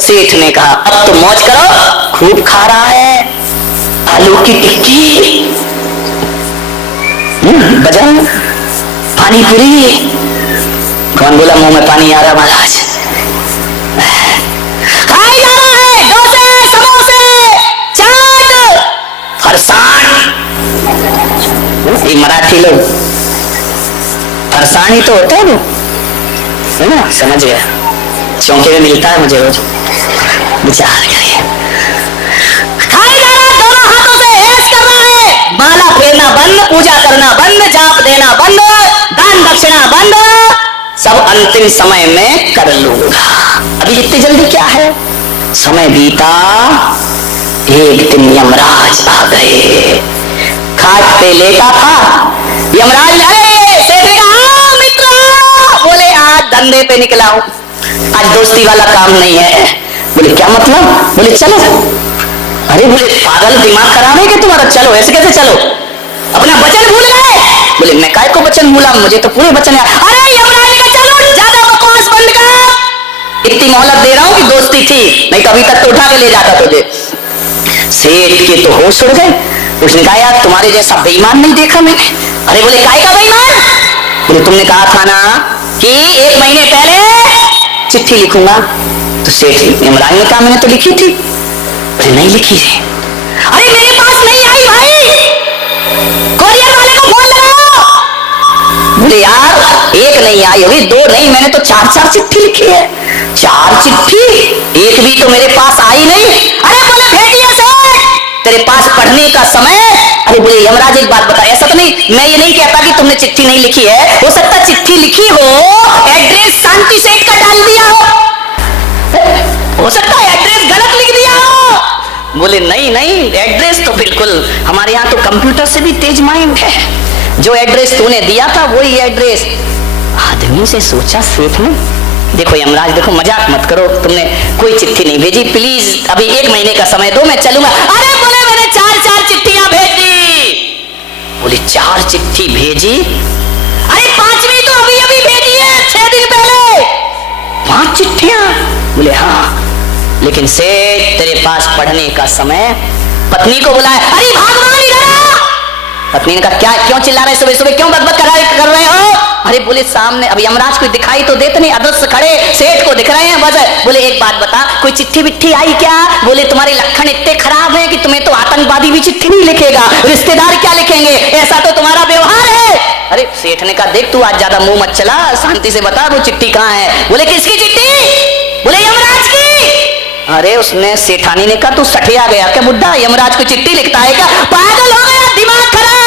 सेठ ने कहा अब तो मौज करो, खूब खा रहा है आलू की टिक्की, बजा पानी पूरी। कौन बोला मुंह में पानी आ रहा महाराज? खाई जा रहा है डोसे, समोसे, चाट, फरसाण। ये मराठी लोग फरसाण ही तो होता है वो, है ना? समझ गया, चौंके में मिलता है मुझे रोज। विचार करिए, खाई जा रहा है, दोनों हाथों से ऐश कर रहा है, माला फेरना बंद, पूजा करना बंद, जाप देना बंद, दान दक्षिणा बंद, सब अंतिम समय में कर लूंगा। अभी इतनी जल्दी क्या है? समय बीता, एक दिन यमराज आ गए। खाट पे लेटा था, यमराज आए, सेठ ने कहा मित्र बोले आज धंधे पे निकला हूं, आज दोस्ती वाला काम नहीं है। बोले क्या मतलब? बोले चलो। अरे बोले पागल, दिमाग खराब है क्या तुम्हारा? चलो। ऐसे कैसे चलो? अपना वचन भूल गए? बोले मैं काय को वचन भूला, मुझे तो पूरे वचन याद। अरे यमराज ने चलो, ज्यादा बकवास बंद कर, इतनी मोहलत दे रहा हूं कि दोस्ती थी, नहीं तो अभी तक तो उठा के ले जाता तुझे। सेठ के तो होश उड़ गए। उसने कहा यार तुम्हारे जैसा बेईमान नहीं देखा मैंने। अरे बोले काय का बेईमान? बोले तुमने कहा था ना कि 1 महीने पहले चिट्ठी लिखूंगा। तो सेठ यमराज ने कहा मैंने तो लिखी थी। बोले नहीं लिखी है। अरे मेरे पास नहीं आई भाई, कोरियर वाले को फोन लगाओ। बोले यार 1 नहीं आई होगी, 2 नहीं, मैंने तो 4 चिट्ठी लिखी है। 4 चिट्ठी, 1 भी तो मेरे पास आई नहीं। अरे बोले भेजिए से, तेरे पास पढ़ने का समय। अरे बोले यमराज एक बात बता, ऐसा तो नहीं, मैं ये नहीं कहता कि तुमने चिट्ठी नहीं लिखी है, हो सकता चिट्ठी लिखी हो, एड्रेस शांति सेठ का डाल दिया हो सकता है एड्रेस गलत लिख दिया हो। बोले नहीं नहीं, एड्रेस तो बिल्कुल, हमारे यहाँ तो कंप्यूटर से भी तेज माइंड है, जो एड्रेस तूने दिया था वही एड्रेस। आदमी से सोचा सेठ ने, देखो यमराज देखो मजाक मत करो, तुमने कोई चिट्ठी नहीं भेजी, प्लीज अभी 1 महीने का समय दो, मैं चलूंगा। अरे बोले मैंने 4 चिट्ठियां भेजी। बोले 4 चिट्ठी भेजी? अरे 5वीं तो अभी अभी भेजी है, 6 दिन पहले। 5 चिट्ठियां? बोले हाँ, लेकिन सेठ तेरे पास पढ़ने का समय। पत्नी को बुलाया, अरे भगवान इधर आ। पत्नी ने कहा क्या, क्यों चिल्ला रहे सुबह सुबह, क्यों बकबक कर रहे हो? अरे बोले सामने अब यमराज को दिखाई तो देते नहीं, अदृश्य खड़े सेठ को दिख रहे हैं बस। बोले एक बात बता, कोई चिट्ठी विट्ठी आई क्या? बोले तुम्हारे लक्षण इतने खराब हैं कि तुम्हें तो आतंकवादी भी चिट्ठी नहीं लिखेगा, रिश्तेदार क्या लिखेंगे, ऐसा तो तुम्हारा व्यवहार है। अरे सेठ ने कहा देख तू आज ज्यादा मुंह मत चला, शांति से बता वो चिट्ठी कहाँ है। बोले किसकी चिट्ठी? बोले यमराज की। अरे उसने सेठानी ने कहा तू सठिया गया क्या बुड्ढा, यमराज को चिट्ठी लिखता है क्या, पागल हो गया, दिमाग खराब।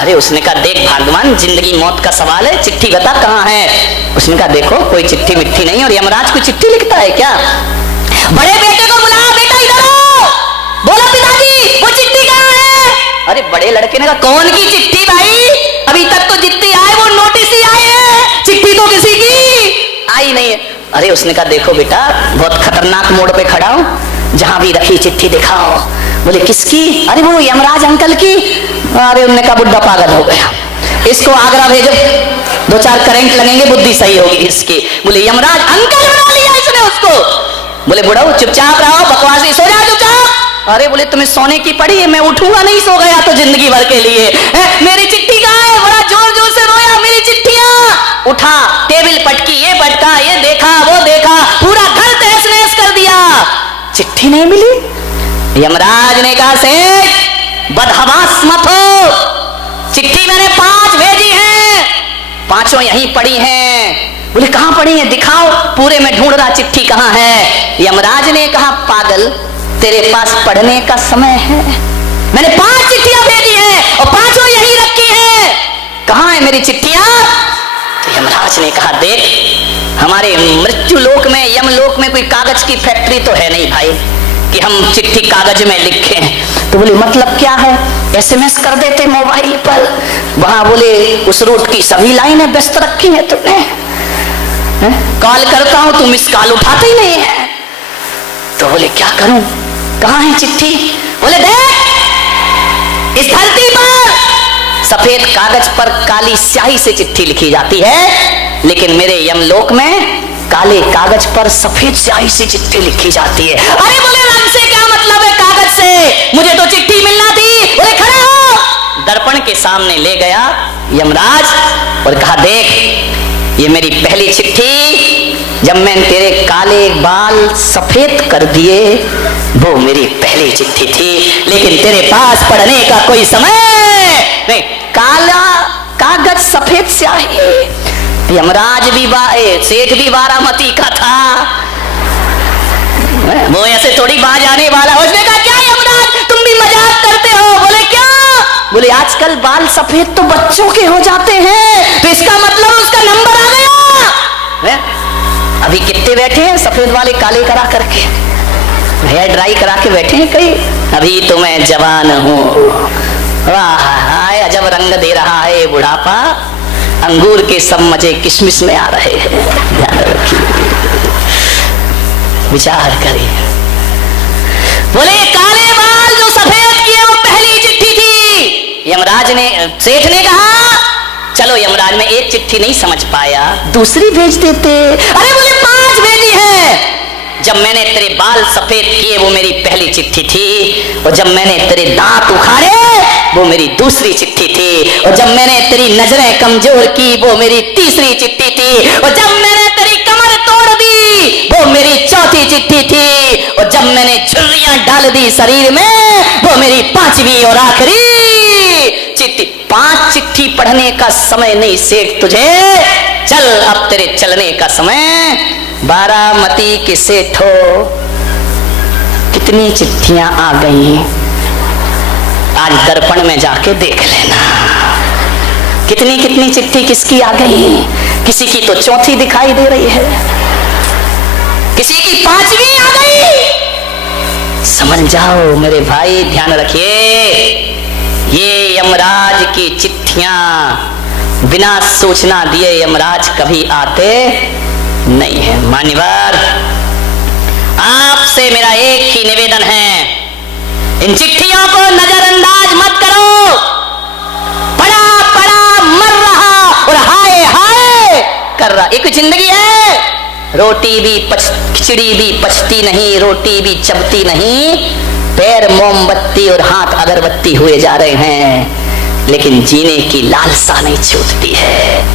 अरे उसने कहा देख भगवान, जिंदगी मौत का सवाल है, चिट्ठी बता कहाँ है। उसने कहा देखो कोई चिट्ठी मिट्ठी नहीं, और यमराज को चिट्ठी लिखता है क्या? बड़े बेटे को बुलाओ, बेटा इधर आओ। बोला पिताजी वो चिट्ठी कहाँ है? अरे बड़े लड़के ने कहा कौन की चिट्ठी भाई, अभी तक तो जितनी आए वो नोटिस ही आए हैं, चिट्ठी तो किसी की आई नहीं है। अरे उसने कहा देखो बेटा बहुत खतरनाक मोड़ पे खड़ा हूं, जहां भी रखी चिट्ठी दिखाओ। बोले किसकी? अरे वो यमराज अंकल की। अरे उन्होंने कहा बुड्ढा पागल हो गया, इसको आगरा भेजो, 2-4 करंट लगेंगे, बुद्धि सही होगी इसकी। बोले यमराज अंकल बना लिया इसने उसको। बोले बुढ़ाओ चुपचाप रहो, बकवासी, सो जाओ चुपचाप। अरे बोले तुम्हें सोने की पड़ी है, मैं उठूंगा नहीं, सो गया तो जिंदगी भर के लिए। मेरी चिट्ठी कहाँ है? बड़ा जोर जोर से रोया, मेरी चिट्ठियां। उठा, टेबल पटकी, ये पटका, ये देखा, वो देखा, पूरा घर तहस नहस कर दिया, चिट्ठी नहीं मिली। यमराज ने कहा सेठ बदहवास मत हो, चिट्ठी मैंने 5 भेजी हैं, 5 यहीं पड़ी हैं। बोले कहां पड़ी हैं दिखाओ, पूरे में ढूंढ रहा चिट्ठी कहां है। यमराज ने कहा पागल तेरे पास पढ़ने का समय है, मैंने 5 चिट्ठियां भेजी हैं और 5 यहीं रखी हैं, कहां है मेरी चिट्ठियां? तो यमराज ने कहा देख हमारे मृत्यु लोक में, यमलोक में कोई कागज की फैक्ट्री तो है नहीं भाई कि हम चिट्ठी कागज में लिखें। तो बोले मतलब क्या है? SMS कर देते मोबाइल पर, वहां बोले उस रूट की सभी लाइनें व्यस्त रखी हैं तुमने, कॉल करता हूं तुम मिस कॉल उठाते ही नहीं है। तो बोले क्या करूं, कहां है चिट्ठी? बोले देख इस धरती पर सफेद कागज पर काली स्याही से चिट्ठी लिखी जाती है, लेकिन मेरे यमलोक में काले कागज पर सफेद स्याही से चिट्ठी लिखी जाती है। अरे बोले रंग से क्या मतलब है, कागज से, मुझे तो चिट्ठी मिलना थी। बोले खड़े हो। दर्पण के सामने ले गया यमराज और कहा देख ये मेरी पहली चिट्ठी, जब मैंने तेरे काले बाल सफेद कर दिए वो मेरी पहली चिट्ठी थी, लेकिन तेरे पास पढ़ने का कोई समय नहीं। काला कागज सफेद स्याही। यमराज भी सेठ भी बारामती का था, वो ऐसे थोड़ी बाज आने वाला। उसने कहा क्या यमराज तुम भी मजाक करते हो? बोले क्या? बोले आजकल बाल सफेद तो बच्चों के हो जाते हैं, तो इसका मतलब उसका नंबर आ गया। अभी कितने बैठे हैं सफेद वाले काले करा करके, हेयर ड्राई करा के बैठे हैं कई। अभी तो मैं जवान हूँ, वाह अजब रंग दे रहा है बुढ़ापा, अंगूर के सब मजे किशमिश में आ रहे हैं। ध्यान रखिए, विचार करिए। बोले काले बाल जो सफेद किए वो पहली चिट्ठी थी। यमराज ने, सेठ ने कहा चलो यमराज में एक चिट्ठी नहीं समझ पाया, दूसरी भेज देते। अरे बोले 5 भेजी है। जब मैंने तेरे बाल सफेद किए वो मेरी पहली चिट्ठी थी, और जब मैंने तेरे दांत उखाड़े वो मेरी दूसरी चिट्ठी थी, और जब मैंने तेरी नजरें कमजोर की वो मेरी तीसरी चिट्ठी थी, और जब मैंने तेरी कमर तोड़ दी वो मेरी चौथी चिट्ठी थी, और जब मैंने झुर्रियां डाल दी शरीर में वो मेरी 5वीं और आखिरी चिट्ठी। 5 चिट्ठी पढ़ने का समय नहीं सेठ तुझे, चल अब तेरे चलने का समय। बारामती के सेठो कितनी चिट्ठियां आ गई, आज दर्पण में जाके देख लेना कितनी कितनी चिट्ठी किसकी आ गई। किसी की तो चौथी दिखाई दे रही है, किसी की 5वीं आ गई। समझ जाओ मेरे भाई, ध्यान रखिए, ये यमराज की चिट्ठियां बिना सूचना दिए यमराज कभी आते नहीं है। मान्यवर, आपसे मेरा एक ही निवेदन है, इन चिट्ठियों को नजरअंदाज मत करो। पड़ा पड़ा मर रहा और हाय हाय कर रहा, एक जिंदगी है। रोटी भी खिचड़ी भी पचती नहीं, रोटी भी चबती नहीं, पैर मोमबत्ती और हाथ अगरबत्ती हुए जा रहे हैं, लेकिन जीने की लालसा नहीं छूटती है।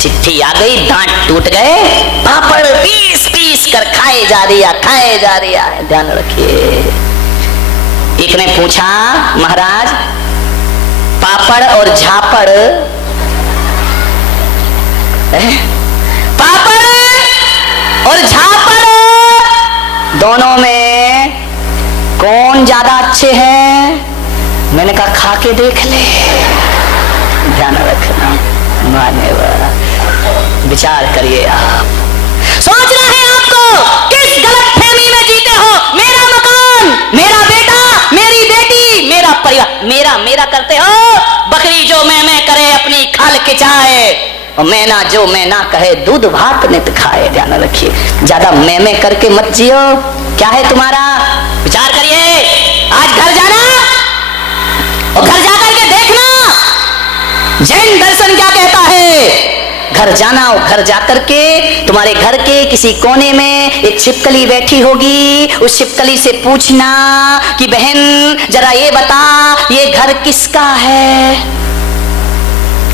चिट्ठी आ गई, दांत टूट गए, पापड़ पीस पीस कर खाए जा रही है। ध्यान रखिए। एक ने पूछा महाराज पापड़ और झापड़, पापड़ और झापड़ दोनों में कौन ज्यादा अच्छे हैं? मैंने कहा खा के देख ले। ध्यान रखना, मान्यवर, विचार करिए। आप सोचना है आपको किस गलतफहमी में जीते हो। मेरा मकान, मेरा बेटा, मेरी बेटी, मेरा परिवार, मेरा मेरा करते हो। बकरी जो मैं करे अपनी खाल खिंचाए, और मैना जो मैं ना कहे दूध भात नित खाए। ध्यान रखिए, ज्यादा मैं करके मत जियो। क्या है तुम्हारा, विचार करिए। आज घर जाना और घर जाकर के देखना जैन दर्शन क्या कहता है। घर जाना और घर जाकर के तुम्हारे घर के किसी कोने में एक छिपकली बैठी होगी, उस छिपकली से पूछना कि बहन जरा ये बता ये घर किसका है।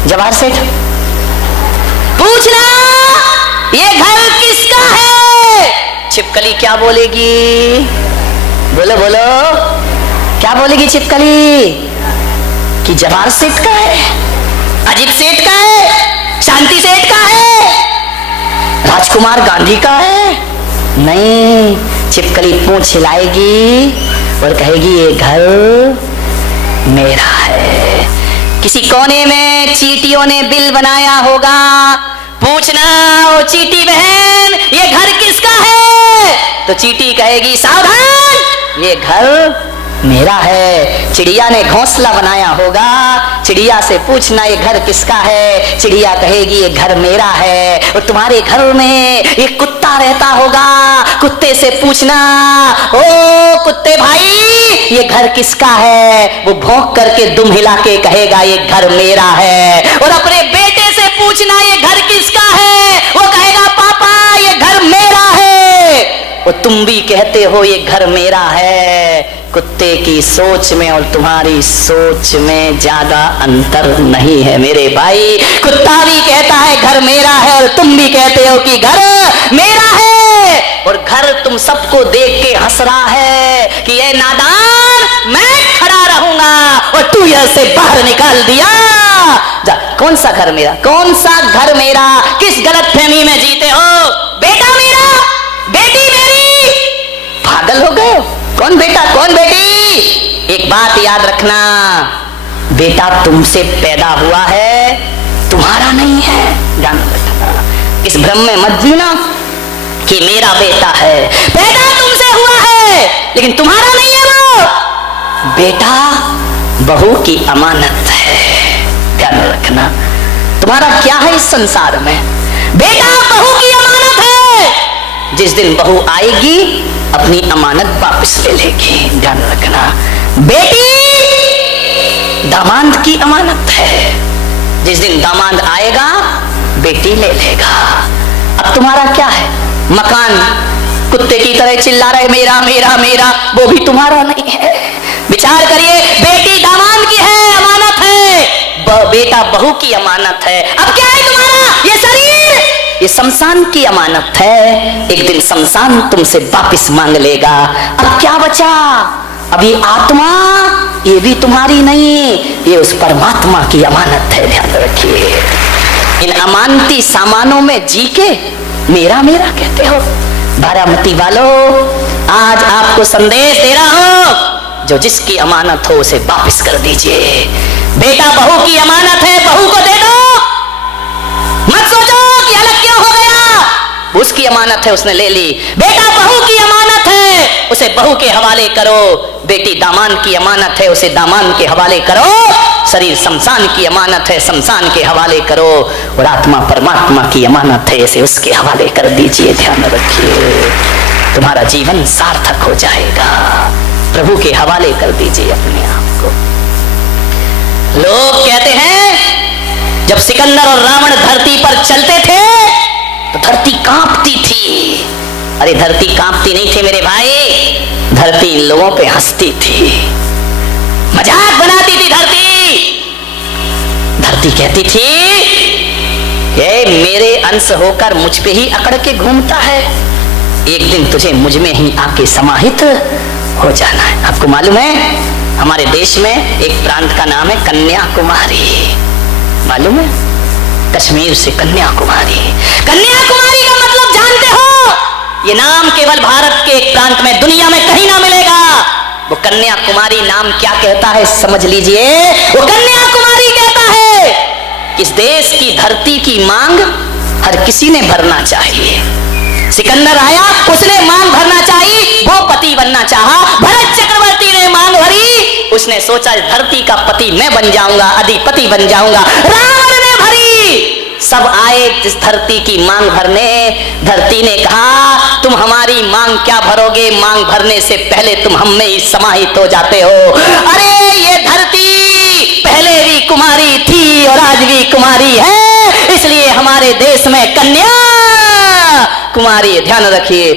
जवाहर सेठ पूछना ये घर किसका है। छिपकली क्या बोलेगी? बोलो बोलो, क्या बोलेगी छिपकली? कि जवाहर सेठ का है, अजीत सेठ का है, शांति सेठ का है, राजकुमार गांधी का है? नहीं, छिपकली पूंछ हिलाएगी और कहेगी ये घर मेरा है। किसी कोने में चींटियों ने बिल बनाया होगा, पूछना ओ चींटी बहन ये घर किसका है। तो चींटी कहेगी सावधान ये घर मेरा है। चिड़िया ने घोंसला बनाया होगा, चिड़िया से पूछना ये घर किसका है। चिड़िया कहेगी ये घर मेरा है। और तुम्हारे घर में एक कुत्ता रहता होगा, कुत्ते से पूछना ओ कुत्ते भाई ये घर किसका है। वो भौंक करके दुम हिला के कहेगा ये घर मेरा है। और अपने बेटे से पूछना ये घर किसका है, वो कहेगा पापा ये घर मेरा है, वो तुम भी कहते हो ये घर मेरा है। कुत्ते की सोच में और तुम्हारी सोच में ज्यादा अंतर नहीं है मेरे भाई। कुत्ता भी कहता है घर मेरा है और तुम भी कहते हो कि घर मेरा है। और घर तुम सबको देख के हंस रहा है कि ये नादान मैं खड़ा रहूंगा और तू यहां से बाहर निकाल दिया जा। कौन सा घर मेरा, कौन सा घर मेरा? किस गलतफहमी में जीते हो? बेटा मेरा, बेटी मेरी, पागल हो गए? कौन बेटा कौन बेटी? एक बात याद रखना, बेटा तुमसे पैदा हुआ है, तुम्हारा नहीं है। ध्यान रखना, इस भ्रम में मत जीना कि मेरा बेटा है। पैदा तुमसे हुआ है लेकिन तुम्हारा नहीं है। वो बेटा बहू की अमानत है। ध्यान रखना, तुम्हारा क्या है इस संसार में? बेटा बहू की अमानत है। जिस दिन बहू आएगी अपनी अमानत वापस ले लेगी। ध्यान रखना, बेटी दामाद की अमानत है। जिस दिन दामाद आएगा बेटी ले लेगा। अब तुम्हारा क्या है? मकान कुत्ते की तरह चिल्ला रहे मेरा मेरा मेरा, वो भी तुम्हारा नहीं है। विचार करिए, बेटी दामाद की है, अमानत है, बेटा बहू की अमानत है। अब क्या है तुम्हारा? ये शरीर, ये शमशान की अमानत है। एक दिन शमशान तुमसे वापस मांग लेगा। अब क्या बचा? अब ये आत्मा, ये भी तुम्हारी नहीं, ये उस परमात्मा की अमानत है। ध्यान रखिए, इन अमानती सामानों में जी के मेरा मेरा कहते हो। बारामती वालों, आज आपको संदेश दे रहा हूं, जो जिसकी अमानत हो उसे वापस कर दीजिए। बेटा बहू की अमानत है, बहू को दे दो। मत सोचो कि अलग क्यों हो गया, उसकी अमानत है, उसने ले ली। बेटा बहू की अमानत है, उसे बहू के हवाले करो। बेटी दामाद की अमानत है, उसे दामाद के हवाले करो। शरीर शमशान की अमानत है, शमशान के हवाले करो। और आत्मा परमात्मा की अमानत है, इसे उसके हवाले कर दीजिए। ध्यान रखिए, तुम्हारा जीवन सार्थक हो जाएगा। प्रभु के हवाले कर दीजिए अपने आप को। लोग कहते हैं जब सिकंदर और रावण धरती पर चलते थे तो धरती कांपती थी। अरे धरती कांपती नहीं थी मेरे भाई, धरती इन लोगों पे हंसती थी, मजाक बनाती थी। धरती कहती थी ये मेरे अंश होकर मुझ पे ही अकड़ के घूमता है, एक दिन तुझे मुझ में ही आके समाहित हो जाना है। आपको मालूम है हमारे देश में एक प्रांत का नाम है कन्याकुमारी, मालूम है? कश्मीर से कन्याकुमारी। कन्याकुमारी का मतलब जानते हो? ये नाम केवल भारत के एक प्रांत में, दुनिया में कहीं ना मिलेगा। वो कन्याकुमारी नाम क्या कहता है समझ लीजिए। वो कन्याकुमारी कहता है कि इस देश की धरती की मांग हर किसी ने भरना चाहिए। सिकंदर आया, उसने मांग भरना चाहिए, वो पति बनना चाहा। भरत चक्रवर्ती ने मांग भरी, उसने सोचा धरती का पति मैं बन जाऊंगा, अधिपति बन जाऊंगा। रावण ने भरी, सब आए इस धरती की मांग भरने। धरती ने कहा तुम हमारी मांग क्या भरोगे, मांग भरने से पहले तुम हम में ही समाहित हो जाते हो। अरे ये धरती पहले भी कुमारी थी और आज भी कुमारी है, इसलिए हमारे देश में कन्या कुमारी। ध्यान रखिए,